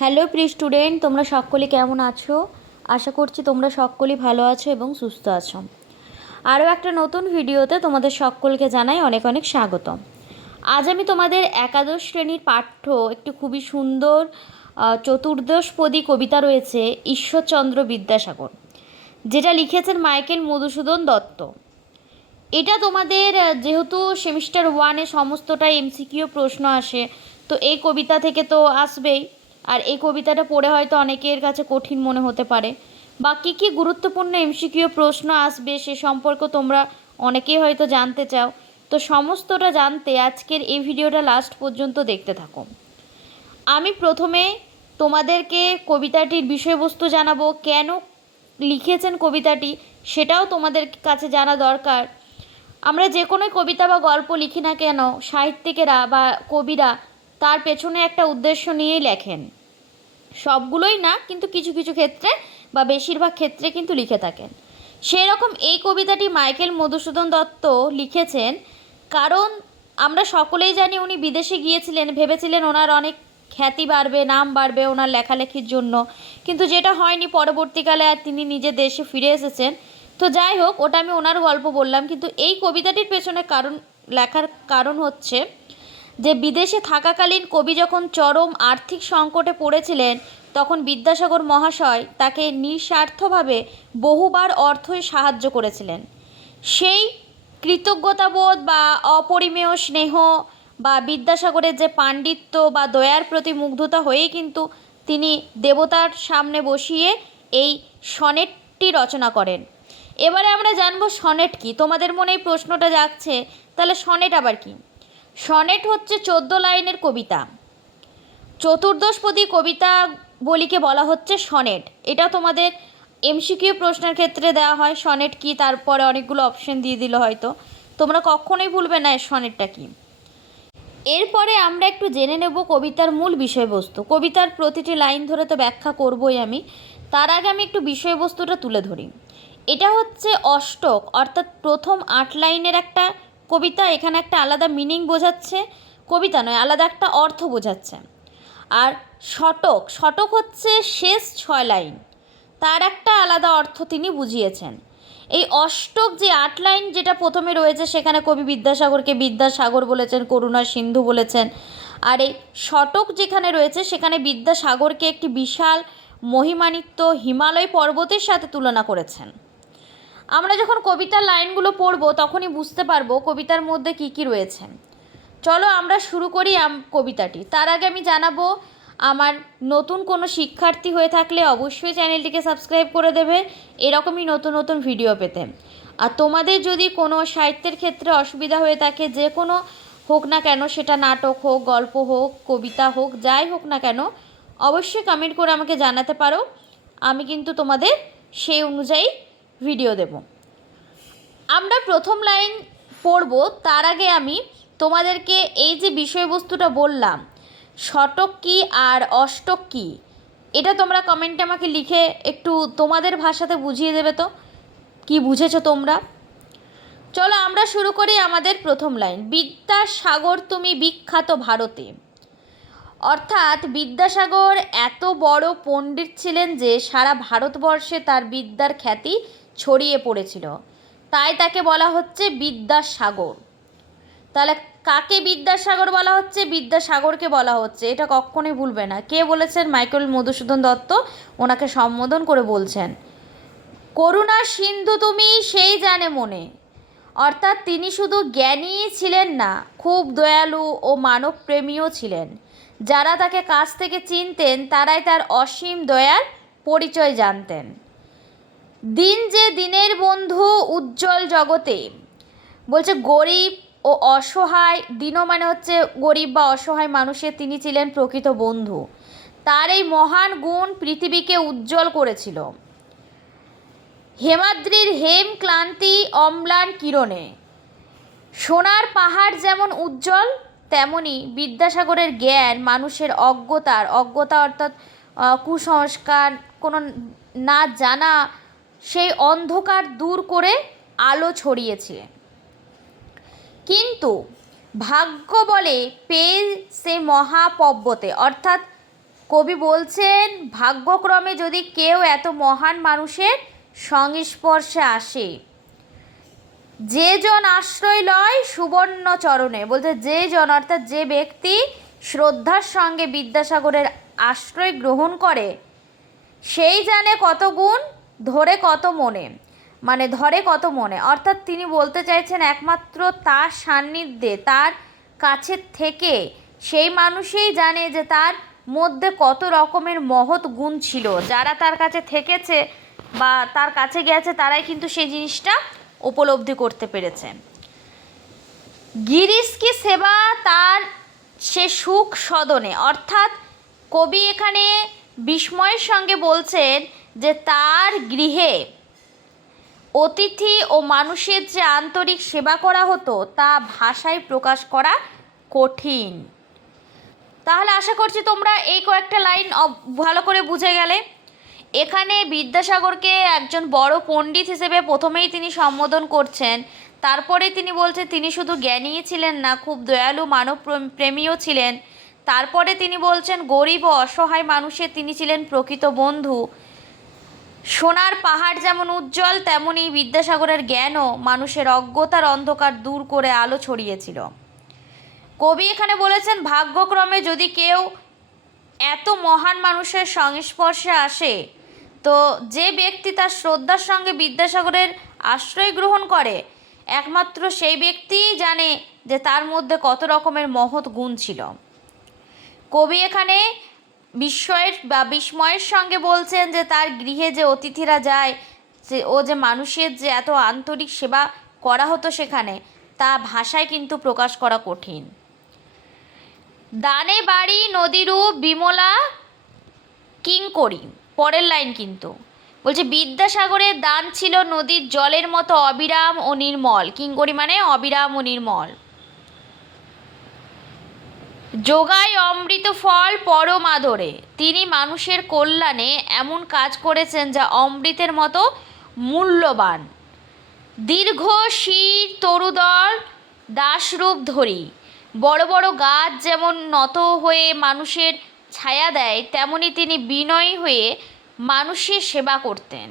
Hello প্রিয় student, তোমরা সকলে কেমন আছো? আশা করছি তোমরা সকলেই ভালো আছো এবং সুস্থ আছো। আরও একটা নতুন ভিডিওতে তোমাদের সকলকে জানাই অনেক অনেক স্বাগতম। আজ আমি তোমাদের একাদশ শ্রেণীর পাঠ্য একটি খুবই সুন্দর চতুর্দশপদী কবিতা রয়েছে ঈশ্বরচন্দ্র বিদ্যাসাগর, যেটা লিখেছেন মাইকেল মধুসূদন দত্ত। এটা তোমাদের যেহেতু সেমিস্টার ওয়ানে সমস্তটাই এমসিকিউ প্রশ্ন আসে, তো এই কবিতা থেকে তো আসবেই। আর এই কবিতাটা পড়ে হয়তো অনেকের কাছে কঠিন মনে হতে পারে, বা কী কী গুরুত্বপূর্ণ এমসিকিউ প্রশ্ন আসবে সে সম্পর্কে তোমরা অনেকেই হয়তো জানতে চাও। তো সমস্তটা জানতে আজকের এই ভিডিওটা লাস্ট পর্যন্ত দেখতে থাকো। আমি প্রথমে তোমাদেরকে কবিতাটির বিষয়বস্তু জানাবো, কেন লিখেছেন কবিতাটি সেটাও তোমাদের কাছে জানা দরকার। আমরা যে কোনো কবিতা বা গল্প লিখি না কেন, সাহিত্যিকেরা বা কবিরা তার পেছনে একটা উদ্দেশ্য নিয়েই লেখেন। সবগুলোই না, কিন্তু কিছু কিছু ক্ষেত্রে বা বেশিরভাগ ক্ষেত্রে কিন্তু লিখে থাকেন। সেই রকম এই কবিতাটি মাইকেল মধুসূদন দত্ত লিখেছেন, কারণ আমরা সকলেই জানি উনি বিদেশে গিয়েছিলেন, ভেবেছিলেন ওনার অনেক খ্যাতি বাড়বে, নাম বাড়বে ওনার লেখালেখির জন্য, কিন্তু যেটা হয়নি। পরবর্তীকালে আর তিনি নিজের দেশে ফিরে এসেছেন। তো যাই হোক, ওটা আমি ওনার গল্প বললাম, কিন্তু এই কবিতাটির পেছনে লেখার কারণ হচ্ছে যে বিদেশে থাকাকালীন কবি যখন চরম আর্থিক সংকটে পড়েছিলেন, তখন বিদ্যাসাগর মহাশয় তাকে নিঃস্বার্থভাবে বহুবার অর্থই সাহায্য করেছিলেন। সেই কৃতজ্ঞতাবোধ বা অপরিমেয় স্নেহ বা বিদ্যাসাগরের যে পাণ্ডিত্য বা দয়ার প্রতি মুগ্ধতা হয়েই কিন্তু তিনি দেবতার সামনে বসিয়ে এই সনেটটি রচনা করেন। এবারে আমরা জানবো সনেট কি। তোমাদের মনে এই প্রশ্নটা জাগছে, তাহলে সনেট আবার কি? সনেট হচ্ছে 14 লাইনের কবিতা। চতুর্দশপদী কবিতা বলিকে বলা হচ্ছে সনেট। এটা তোমাদের এমসিকিউ প্রশ্নের ক্ষেত্রে দেওয়া হয় সনেট কি, তারপরে অনেকগুলো অপশন দিয়ে দিল, হয়তো তোমরা কখনোই ভুলবে না সনেটটা কি। এরপরে আমরা একটু জেনে নেব কবিতার মূল বিষয়বস্তু। কবিতার প্রতিটি লাইন ধরে তো ব্যাখ্যা করবই আমি, তার আগে আমি একটু বিষয়বস্তুটা তুলে ধরি। এটা হচ্ছে অষ্টক, অর্থাৎ প্রথম 8 লাইনের একটা কবিতা। এখানে একটা আলাদা মিনিং বোঝাচ্ছে, কবিতা নয়, আলাদা একটা অর্থ বোঝাচ্ছে। আর শতক, শতক হচ্ছে শেষ 6 লাইন, তার একটা আলাদা অর্থ তিনি বুঝিয়েছেন। এই অষ্টক যে 8 লাইন যেটা প্রথমে রয়েছে, সেখানে কবি বিদ্যাসাগরকে বিদ্যাসাগর বলেছেন, করুণার সিন্ধু বলেছেন। আর এই শতক যেখানে রয়েছে, সেখানে বিদ্যাসাগরকে একটি বিশাল মহিমান্বিত হিমালয় পর্বতের সাথে তুলনা করেছেন। আমরা যখন কবিতার লাইনগুলো পড়ব তখনই বুঝতে পারবো কবিতার মধ্যে কী কী রয়েছে। চলো আমরা শুরু করি কবিতাটি। তার আগে আমি জানাবো, আমার নতুন কোনো শিক্ষার্থী হয়ে থাকলে অবশ্যই চ্যানেলটিকে সাবস্ক্রাইব করে দেবে এরকমই নতুন নতুন ভিডিও পেতে। আর তোমাদের যদি কোনো সাহিত্যের ক্ষেত্রে অসুবিধা হয়ে থাকে, যে কোনো হোক না কেন, সেটা নাটক হোক, গল্প হোক, কবিতা হোক, যাই হোক না কেন, অবশ্যই কমেন্ট করে আমাকে জানাতে পারো। আমি কিন্তু তোমাদের সেই অনুযায়ী ভিডিও দেব। আমরা প্রথম লাইন পড়ব, তার আগে আমি তোমাদেরকে এই যে বিষয়বস্তুটা বললাম, শতক কী আর অষ্টক কী, এটা তোমরা কমেন্টে আমাকে লিখে একটু তোমাদের ভাষাতে বুঝিয়ে দেবে তো কি বুঝেছো তোমরা। চলো আমরা শুরু করি আমাদের প্রথম লাইন। বিদ্যাসাগর তুমি বিখ্যাত ভারতে। অর্থাৎ বিদ্যাসাগর এত বড় পণ্ডিত ছিলেন যে সারা ভারতবর্ষে তার বিদ্যার খ্যাতি ছড়িয়ে পড়েছিল, তাই তাকে বলা হচ্ছে বিদ্যাসাগর। তাহলে কাকে বিদ্যাসাগর বলা হচ্ছে? বিদ্যাসাগরকে বলা হচ্ছে, এটা কখনোই ভুলবে না। কে বলেছেন? মাইকেল মধুসূদন দত্ত ওনাকে সম্বোধন করে বলছেন। করুণা সিন্ধু তুমি সেই জানে মনে, অর্থাৎ তিনি শুধু জ্ঞানী ছিলেন না, খুব দয়ালু ও মানবপ্রেমীও ছিলেন। যারা তাকে কাছ থেকে চিনতেন তারাই তার অসীম দয়ার পরিচয় জানতেন। দিন যে দিনের বন্ধু উজ্জ্বল জগতে, বলছে গরিব ও অসহায়, দিনও মানে হচ্ছে গরিব বা অসহায় মানুষের তিনি ছিলেন প্রকৃত বন্ধু। তার এই মহান গুণ পৃথিবীকে উজ্জ্বল করেছিল হেমাদ্রির হেম ক্লান্তি অম্লান কিরণে। সোনার পাহাড় যেমন উজ্জ্বল, তেমনি বিদ্যাসাগরের জ্ঞান মানুষের অজ্ঞতা অর্থাৎ কুসংস্কার, কোনো না জানা সেই অন্ধকার দূর করে আলো ছড়িয়েছে। কিন্তু ভাগ্য বলে পেয়ে সে মহাপব্বতে, অর্থাৎ কবি বলছেন ভাগ্যক্রমে যদি কেউ এত মহান মানুষের সংস্পর্শে আসে, যে জন আশ্রয় লয় সুবর্ণ চরণে, বলতে যে জন অর্থাৎ যে ব্যক্তি শ্রদ্ধার সঙ্গে বিদ্যাসাগরের আশ্রয় গ্রহণ করে, সেই জানে কত গুণ ধরে কত মনে, মানে ধরে কত মনে, অর্থাৎ তিনি বলতে চাইছেন একমাত্র তার সান্নিধ্যে, তার কাছে থেকে সেই মানুষই জানে যে তার মধ্যে কত রকমের মহৎ গুণ ছিল। যারা তার কাছে থেকেছে বা তার কাছে গেছে তারাই কিন্তু সেই জিনিসটা উপলব্ধি করতে পেরেছে। গিরিশ কি সেবা তার সে সুখ সদনে, অর্থাৎ কবি এখানে বিস্ময়ের সঙ্গে বলছেন যে তার গৃহে অতিথি ও মানুষের যে আন্তরিক সেবা করা হতো তা ভাষায় প্রকাশ করা কঠিন। তাহলে আশা করছি তোমরা এই কয়েকটা লাইন ভালো করে বুঝে গেলে। এখানে বিদ্যাসাগরকে একজন বড় পণ্ডিত হিসেবে প্রথমেই তিনি সম্বোধন করছেন, তারপরে তিনি বলছেন তিনি শুধু জ্ঞানীই ছিলেন না, খুব দয়ালু মানব প্রেমীও ছিলেন। তারপরে তিনি বলছেন গরিব ও অসহায় মানুষের তিনি ছিলেন প্রকৃত বন্ধু। সোনার পাহাড় যেমন উজ্জ্বল, তেমনি বিদ্যাসাগরের জ্ঞানও মানুষের অজ্ঞতার অন্ধকার দূর করে আলো ছড়িয়েছিল। কবি এখানে বলেছেন ভাগ্যক্রমে যদি কেউ এত মহান মানুষের সংস্পর্শে আসে, তো যে ব্যক্তি তার শ্রদ্ধার সঙ্গে বিদ্যাসাগরের আশ্রয় গ্রহণ করে, একমাত্র সেই ব্যক্তিই জানে যে তার মধ্যে কত রকমের মহৎ গুণ ছিল। কবি এখানে বিস্ময়ের সঙ্গে বলছেন যে তার গৃহে যে অতিথিরা যায়, যে মানুষের যে এত আন্তরিক সেবা করা হতো সেখানে, তা ভাষায় কিন্তু প্রকাশ করা কঠিন। দানে বাড়ি নদীরূপ বিমলা কিঙ্করী, পরের লাইন কিন্তু বলছে বিদ্যাসাগরের দান ছিল নদীর জলের মতো অবিরাম ও নির্মল। কিঙ্করী মানে অবিরাম ও নির্মল। যোগায় অমৃত ফল পরম আদরে, তিনি মানুষের কল্যাণে এমন কাজ করেছেন যা অমৃতের মতো মূল্যবান। দীর্ঘ শির তরুদল দাসরূপ ধরি, বড় বড় গাছ যেমন নত হয়ে মানুষের ছায়া দেয়, তেমনি তিনি বিনয়ী হয়ে মানুষের সেবা করতেন।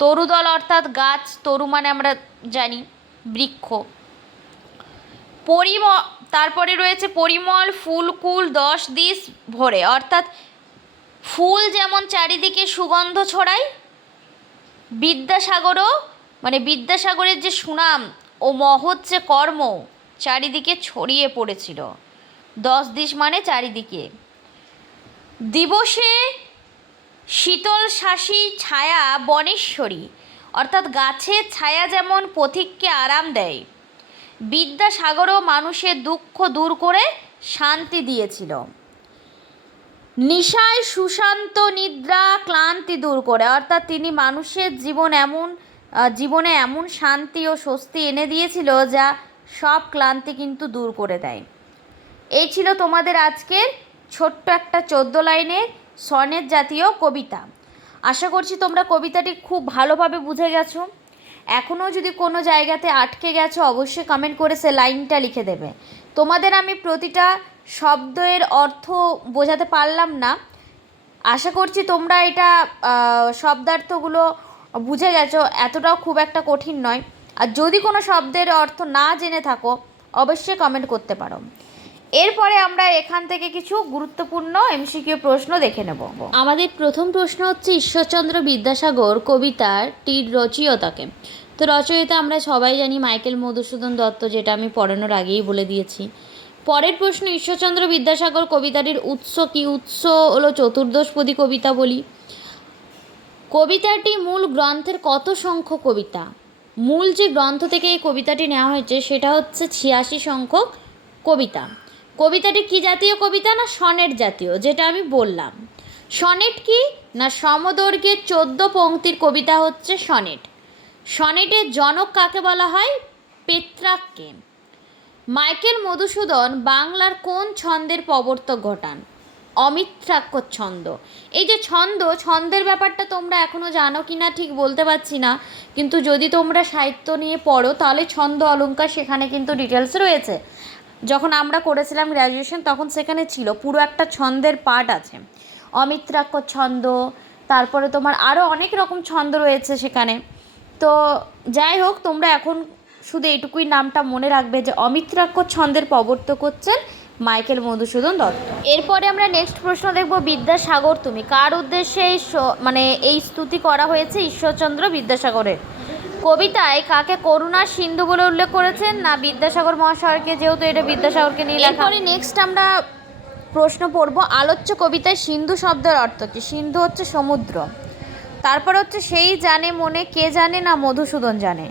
তরুদল অর্থাৎ গাছ, তরু মানে আমরা জানি বৃক্ষ। তারপরে রয়েছে পরিমল ফুলকুল 10 দিশ ভরে, অর্থাৎ ফুল যেমন চারিদিকে সুগন্ধ ছড়ায়, বিদ্যাসাগরও মানে বিদ্যাসাগরের যে সুনাম ও মহৎ যে কর্ম চারিদিকে ছড়িয়ে পড়েছিল। 10 দিশ মানে চারিদিকে। দিবসে শীতল শাসী ছায়া বনেশ্বরী, অর্থাৎ গাছের ছায়া যেমন পথিককে আরাম দেয়, বিদ্যাসাগরও মানুষের দুঃখ দূর করে শান্তি দিয়েছিল। নিশায় সুশান্ত নিদ্রা ক্লান্তি দূর করে, অর্থাৎ তিনি মানুষের জীবনে এমন শান্তি ও স্বস্তি এনে দিয়েছিল যা সব ক্লান্তি কিন্তু দূর করে দেয়। এই ছিল তোমাদের আজকের ছোট্ট একটা 14 লাইনের সনেট জাতীয় কবিতা। আশা করছি তোমরা কবিতাটি খুব ভালোভাবে বুঝে গেছো। এখনও যদি কোনো জায়গাতে আটকে গেছো অবশ্যই কমেন্ট করে সে লাইনটা লিখে দেবে। তোমাদের আমি প্রতিটা শব্দের অর্থ বোঝাতে পারলাম না, আশা করছি তোমরা এটা শব্দার্থগুলো বুঝে গেছো, এতটাও খুব একটা কঠিন নয়। আর যদি কোনো শব্দের অর্থ না জেনে থাকো অবশ্যই কমেন্ট করতে পারো। এরপরে আমরা এখান থেকে কিছু গুরুত্বপূর্ণ এমসিকিউ প্রশ্ন দেখে নেব। আমাদের প্রথম প্রশ্ন হচ্ছে ঈশ্বরচন্দ্র বিদ্যাসাগর কবিতাটির রচয়িতাকে। তো রচয়িতা আমরা সবাই জানি মাইকেল মধুসূদন দত্ত, যেটা আমি পড়ানোর আগেই বলে দিয়েছি। পরের প্রশ্ন ঈশ্বরচন্দ্র বিদ্যাসাগর কবিতাটির উৎস কি? উৎস হলো চতুর্দশপদী কবিতা বলি। কবিতাটি মূল গ্রন্থের কত সংখ্যক কবিতা? মূল যে গ্রন্থ থেকে এই কবিতাটি নেওয়া হয়েছে সেটা হচ্ছে 86 সংখ্যক কবিতা। কবিতাটি কি জাতীয় কবিতা? না সনেট জাতীয়, যেটা আমি বললাম। সনেট কি? না সমদৈর্ঘ্যের 14 পংক্তির কবিতা হচ্ছে সনেট। সনেটের জনক কাকে বলা হয়? পেত্রাককে। মাইকেল মধুসূদন বাংলার কোন ছন্দের প্রবর্তক ঘটান? অমিত্রাক্ষর ছন্দ। এই যে ছন্দের ব্যাপারটা তোমরা এখনও জানো কি না ঠিক বলতে পারছি না, কিন্তু যদি তোমরা সাহিত্য নিয়ে পড়ো তাহলে ছন্দ অলঙ্কার সেখানে কিন্তু ডিটেলস রয়েছে। যখন আমরা করেছিলাম গ্র্যাজুয়েশন তখন সেখানে ছিল, পুরো একটা ছন্দের পার্ট আছে, অমিত্রাক্ষর ছন্দ, তারপরে তোমার আরও অনেক রকম ছন্দ রয়েছে সেখানে। তো যাই হোক, তোমরা এখন শুধু এইটুকুই নামটা মনে রাখবে যে অমিত্রাক্ষর ছন্দের প্রবর্তক হচ্ছেন মাইকেল মধুসূদন দত্ত। এরপরে আমরা নেক্সট প্রশ্ন দেখব, বিদ্যাসাগর তুমি কার উদ্দেশ্যে এই স্তুতি করা হয়েছে ঈশ্বরচন্দ্র বিদ্যাসাগরের? কবিতায় কাকে করুণার সিন্ধু বলে উল্লেখ করেছেন? না বিদ্যাসাগর মহাশয়কে, যেহেতু এটা বিদ্যাসাগরকে নিয়ে লেখা। এরপরে নেক্সট আমরা প্রশ্ন পড়ব, আলোচ্য কবিতায় সিন্ধু শব্দের অর্থ কী? সিন্ধু হচ্ছে সমুদ্র। তারপর হচ্ছে সেই জানে মনে কে জানে, না মধুসূদন জানে।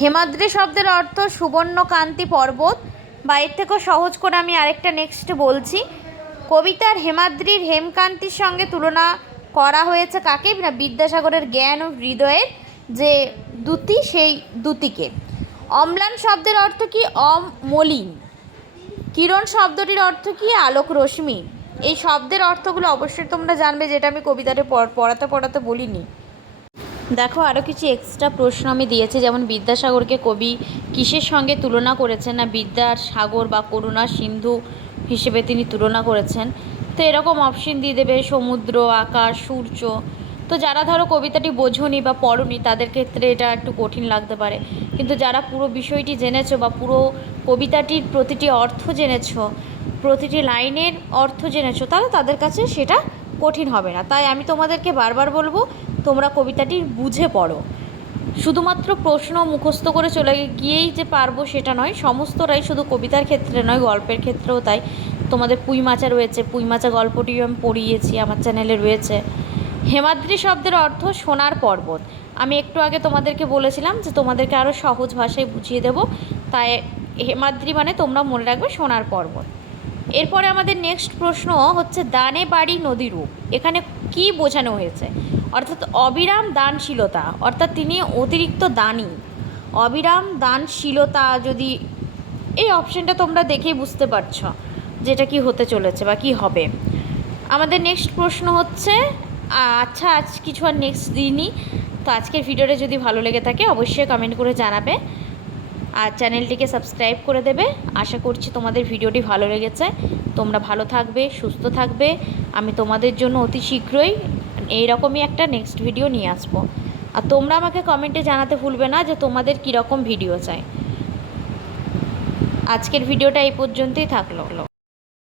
হেমাদ্রি শব্দের অর্থ সুবর্ণকান্তি পর্বত, বা এর থেকেও সহজ করে আমি আরেকটা নেক্সট বলছি, কবিতার হেমাদ্রির হেমকান্তির সঙ্গে তুলনা করা হয়েছে কাকে? না বিদ্যাসাগরের জ্ঞান ও হৃদয়ের যে দ্যুতি, সেই দ্যুতিকে। অম্লান শব্দের অর্থ কি? অমলিন। কিরণ শব্দটির অর্থ কি? আলোক রশ্মি। এই শব্দের অর্থগুলো অবশ্যই তোমরা জানবে, যেটা আমি কবিতাতে পড়াতে বলিনি। দেখো, আরও কিছু এক্সট্রা প্রশ্ন আমি দিয়েছি, যেমন বিদ্যাসাগরকে কবি কিসের সঙ্গে তুলনা করেছেন? না বিদ্যার সাগর বা করুণার সিন্ধু হিসেবে তিনি তুলনা করেছেন। তো এরকম অপশন দিয়ে দেবে সমুদ্র, আকাশ, সূর্য। তো যারা ধরো কবিতাটি বোঝোনি বা পড়োনি তাদের ক্ষেত্রে এটা একটু কঠিন লাগতে পারে, কিন্তু যারা পুরো বিষয়টি জেনেছো বা পুরো কবিতাটির প্রতিটি অর্থ জেনেছো, প্রতিটি লাইনের অর্থ জেনেছো, তাহলে তাদের কাছে সেটা কঠিন হবে না। তাই আমি তোমাদেরকে বারবার বলবো, তোমরা কবিতাটি বুঝে পড়ো। শুধুমাত্র প্রশ্ন মুখস্থ করে চলে গিয়েই যে পারবো সেটা নয়, সমস্তটাই, শুধু কবিতার ক্ষেত্রে নয়, গল্পের ক্ষেত্রেও তাই। তোমাদের পুঁইমাচা রয়েছে, পুঁইমাচা গল্পটিও আমি পড়িয়েছি, আমার চ্যানেলে রয়েছে। হেমাদ্রি শব্দের অর্থ সোনার পর্বত। আমি একটু আগে তোমাদেরকে বলেছিলাম যে তোমাদেরকে আরও সহজ ভাষায় বুঝিয়ে দেব, তাই হেমাদ্রি মানে তোমরা মনে রাখবে সোনার পর্বত। এরপরে আমাদের নেক্সট প্রশ্ন হচ্ছে, দানে বাড়ি নদী রূপ, এখানে কি বোঝানো হয়েছে? অর্থাৎ অবিরাম দানশীলতা, অর্থাৎ তিনি অতিরিক্ত দানী। অবিরাম দানশীলতা, যদি এই অপশানটা তোমরা দেখেই বুঝতে পারছো যেটা কি হতে চলেছে বা কি হবে। আমাদের নেক্সট প্রশ্ন হচ্ছে, আচ্ছা আজ কিছু আর নেক্সট দিনই। তো আজকের ভিডিওটা যদি ভালো লেগে থাকে অবশ্যই কমেন্ট করে জানাবে, আর চ্যানেলটিকে সাবস্ক্রাইব করে দেবে। আশা করছি তোমাদের ভিডিওটি ভালো লেগেছে। তোমরা ভালো থাকবে, সুস্থ থাকবে। আমি তোমাদের জন্য অতি শীঘ্রই এইরকমই একটা নেক্সট ভিডিও নিয়ে আসবো। আর তোমরা আমাকে কমেন্টে জানাতে ভুলবে না যে তোমাদের কীরকম ভিডিও চাই। আজকের ভিডিওটা এই পর্যন্তই থাকলো।